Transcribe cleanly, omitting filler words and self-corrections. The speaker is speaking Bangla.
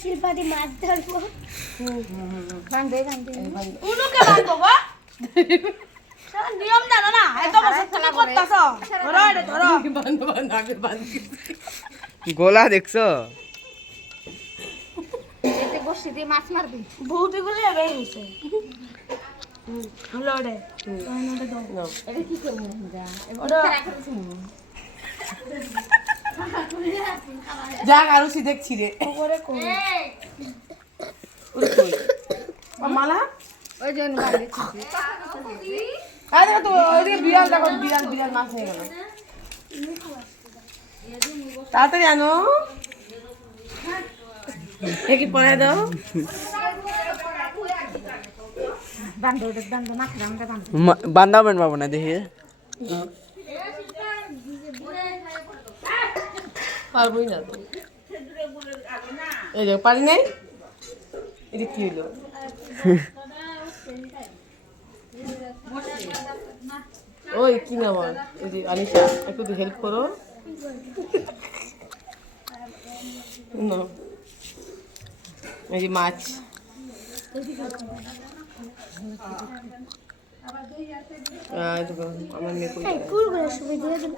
শিল্পাদি মাছ ধরবো। বান্ধে উনুকে বাঁধবো গো। সারা নিয়ম জানো না? এত বছর থেকে করতাছো। ধরো এটা ধরো। গোলা দেখছো? এতে বসে দিয়ে মাছ মারবি। বউটি গুলো বের হইছে। হলো রে। এটা কি করবো যা ওটা যাক আরো সি দেখছি রে করে কই। ওরে কই মালা ওই জন্য বাড়ি আরে দেখো তো ওইদিকে বিড়াল দেখো বিড়াল বিড়াল মাছ হয়ে গেল তাড়াতাড়ি আনো কি পরে দাও বান্ধব বান্ধব মাছ আমরা বান্ধব বান্দাবেন পাবো না দেখি পারবই না তো এই দেখ পারি নাই এটা কি হলো ওই কি নাম ওর? এই যে আনিশা একটু হেল্প করো না এই যে মাছ আমার মেয়ে কই কুলগুলো সবাই দিয়ে দিল।